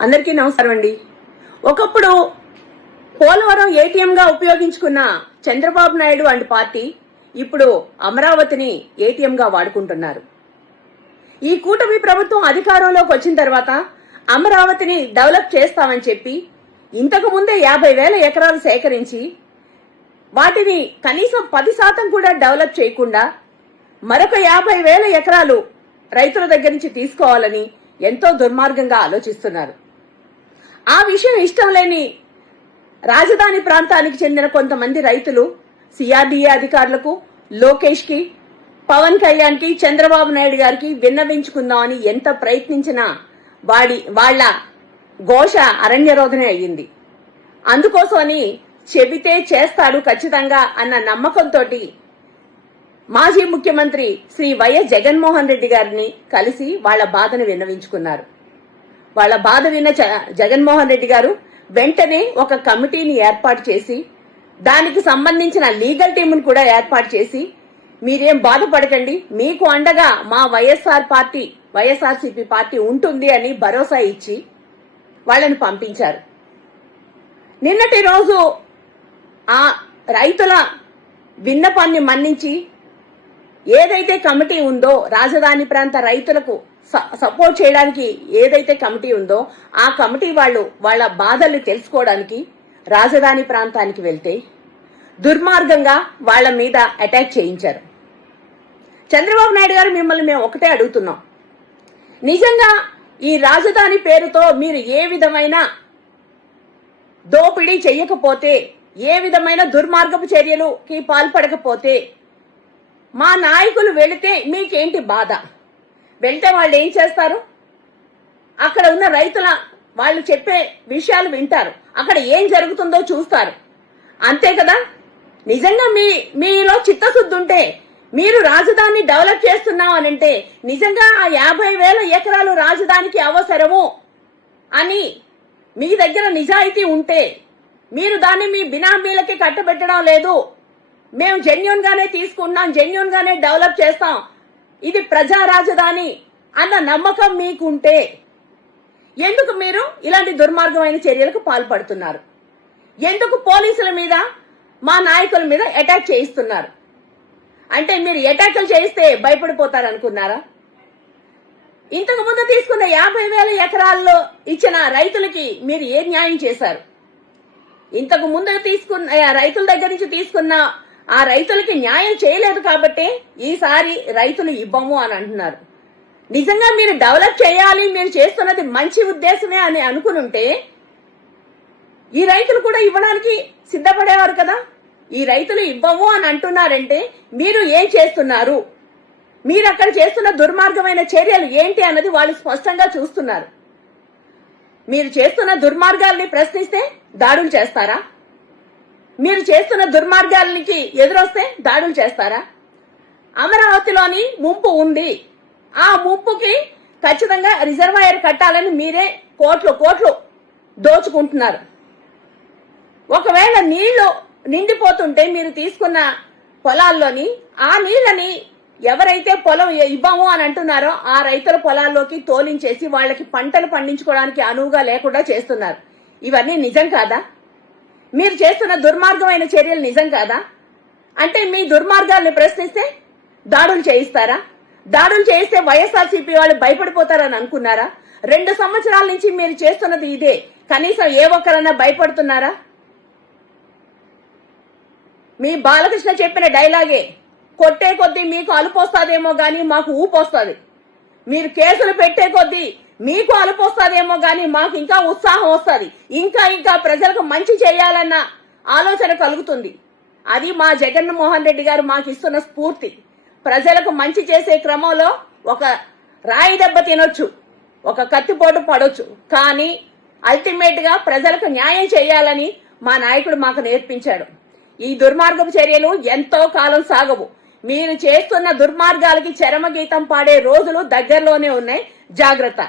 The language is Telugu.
అందరికీ నమస్కారం అండి. ఒకప్పుడు పోలవరం ఏటీఎంగా ఉపయోగించుకున్న చంద్రబాబు నాయుడు అండ్ పార్టీ ఇప్పుడు అమరావతిని ఏటీఎంగా వాడుకుంటున్నారు. ఈ కూటమి ప్రభుత్వం అధికారంలోకి వచ్చిన తర్వాత అమరావతిని డెవలప్ చేస్తామని చెప్పి ఇంతకు ముందే 50,000 ఎకరాలు సేకరించి వాటిని కనీసం 10% కూడా డెవలప్ చేయకుండా మరొక 50,000 ఎకరాలు రైతుల దగ్గర నుంచి తీసుకోవాలని ఎంతో దుర్మార్గంగా ఆలోచిస్తున్నారు. ఆ విషయం ఇష్టం లేని రాజధాని ప్రాంతానికి చెందిన కొంతమంది రైతులు సిఆర్డీఏ అధికారులకు, లోకేష్ కి, పవన్ కళ్యాణ్ కి, చంద్రబాబు నాయుడు గారికి విన్నవించుకుందామని ఎంత ప్రయత్నించినా వాళ్ల ఘోష అరణ్యరోధనే అయ్యింది. అందుకోసమని చెబితే చేస్తాడు ఖచ్చితంగా అన్న నమ్మకంతో మాజీ ముఖ్యమంత్రి శ్రీ వైఎస్ జగన్మోహన్ రెడ్డి గారిని కలిసి వాళ్ల బాధను విన్నవించుకున్నారు. వాళ్ల బాధ విన్న జగన్మోహన్ రెడ్డి గారు వెంటనే ఒక కమిటీని ఏర్పాటు చేసి దానికి సంబంధించిన లీగల్ టీంను కూడా ఏర్పాటు చేసి మీరేం బాధపడకండి, మీకు అండగా మా వైఎస్ఆర్సీపీ పార్టీ ఉంటుంది అని భరోసా ఇచ్చి వాళ్ళని పంపించారు. నిన్నటి రోజు ఆ రైతుల విన్నపాన్ని మన్నించి ఏదైతే కమిటీ ఉందో, రాజధాని ప్రాంత రైతులకు సపోర్ట్ చేయడానికి ఏదైతే కమిటీ ఉందో ఆ కమిటీ వాళ్ళ బాధల్ని తెలుసుకోవడానికి రాజధాని ప్రాంతానికి వెళ్తే దుర్మార్గంగా వాళ్ల మీద అటాక్ చేయించారు. చంద్రబాబు నాయుడు గారు, మిమ్మల్ని మేము ఒకటే అడుగుతున్నాం, నిజంగా ఈ రాజధాని పేరుతో మీరు ఏ విధమైన దోపిడీ చెయ్యకపోతే, ఏ విధమైన దుర్మార్గపు చర్యలుకి పాల్పడకపోతే, మా నాయకులు వెళితే మీకేంటి బాధ? వెళ్తే వాళ్ళు ఏం చేస్తారు? అక్కడ ఉన్న రైతుల వాళ్ళు చెప్పే విషయాలు వింటారు, అక్కడ ఏం జరుగుతుందో చూస్తారు, అంతే కదా? నిజంగా మీలో చిత్తశుద్ధి ఉంటే, మీరు రాజధాని డెవలప్ చేస్తున్నాం అనంటే, నిజంగా ఆ 50,000 ఎకరాలు రాజధానికి అవసరము అని మీ దగ్గర నిజాయితీ ఉంటే, మీరు దాన్ని మీ బినామీలకి కట్టబెట్టడం లేదు, మేము జెన్యూన్ గానే తీసుకున్నాం, జెన్యూన్ గానే డెవలప్ చేస్తాం, ఇది ప్రజా రాజధాని అన్న నమ్మకం మీకుంటే ఎందుకు మీరు ఇలాంటి దుర్మార్గమైన చర్యలకు పాల్పడుతున్నారు? ఎందుకు పోలీసుల మీద, మా నాయకుల మీద అటాక్ చేయిస్తున్నారు? అంటే మీరు అటాకులు చేయిస్తే భయపడిపోతారనుకున్నారా? ఇంతకు ముందు తీసుకున్న 50,000 ఎకరాల్లో ఇచ్చిన రైతులకి మీరు ఏ న్యాయం చేశారు? ఇంతకు ముందు తీసుకున్న రైతుల దగ్గర నుంచి తీసుకున్న ఆ రైతులకి న్యాయం చేయలేదు కాబట్టి ఈసారి రైతులు ఇవ్వము అని అంటున్నారు. నిజంగా మీరు డెవలప్ చేయాలి, మీరు చేస్తున్నది మంచి ఉద్దేశమే అని అనుకునుంటే ఈ రైతులు కూడా ఇవ్వడానికి సిద్ధపడేవారు కదా. ఈ రైతులు ఇవ్వము అని అంటున్నారంటే మీరు ఏం చేస్తున్నారు? మీరు అక్కడ చేస్తున్న దుర్మార్గమైన చర్యలు ఏంటి అన్నది వాళ్ళు స్పష్టంగా చూస్తున్నారు. మీరు చేస్తున్న దుర్మార్గాల్ని ప్రశ్నిస్తే దాడులు చేస్తారా? మీరు చేస్తున్న దుర్మార్గాలకి ఎదురొస్తే దాడులు చేస్తారా? అమరావతిలోని ముంపు ఉంది, ఆ ముంపుకి ఖచ్చితంగా రిజర్వాయర్ కట్టాలని మీరే కోట్లు దోచుకుంటున్నారు. ఒకవేళ నీళ్లు నిండిపోతుంటే మీరు తీసుకున్న పొలాల్లోని ఆ నీళ్లని ఎవరైతే పొలం ఇవ్వము అని అంటున్నారో ఆ రైతుల పొలాల్లోకి తోలించేసి వాళ్ళకి పంటలు పండించుకోవడానికి అనువుగా లేకుండా చేస్తున్నారు. ఇవన్నీ నిజం కాదా? మీరు చేస్తున్న దుర్మార్గమైన చర్యలు నిజం కాదా? అంటే మీ దుర్మార్గాల్ని ప్రశ్నిస్తే దాడులు చేయిస్తారా? దాడులు చేయిస్తే వైఎస్ఆర్సీపీ వాళ్ళు భయపడిపోతారని అనుకున్నారా? 2 సంవత్సరాల నుంచి మీరు చేస్తున్నది ఇదే, కనీసం ఏ ఒక్కరన్నా భయపడుతున్నారా? మీ బాలకృష్ణ చెప్పిన డైలాగే, కొట్టే కొద్దీ మీకు అలుపు వస్తాదేమో గానీ మాకు ఊపు వస్తుంది, మీరు కేసులు పెట్టే కొద్దీ మీకు అలుపు వస్తాదేమో గానీ మాకు ఇంకా ఉత్సాహం వస్తుంది, ఇంకా ప్రజలకు మంచి చేయాలన్న ఆలోచన కలుగుతుంది. అది మా జగన్మోహన్ రెడ్డి గారు మాకు ఇస్తున్న స్ఫూర్తి. ప్రజలకు మంచి చేసే క్రమంలో ఒక రాయి దెబ్బ తినొచ్చు, ఒక కత్తిపోటు పడొచ్చు, కానీ అల్టిమేట్ గా ప్రజలకు న్యాయం చేయాలని మా నాయకుడు మాకు నేర్పించాడు. ఈ దుర్మార్గపు చర్యలు ఎంతో కాలం సాగవు. మీరు చేస్తున్న దుర్మార్గాలకి చరమగీతం పాడే రోజులు దగ్గరలోనే ఉన్నాయి. జాగ్రత్త.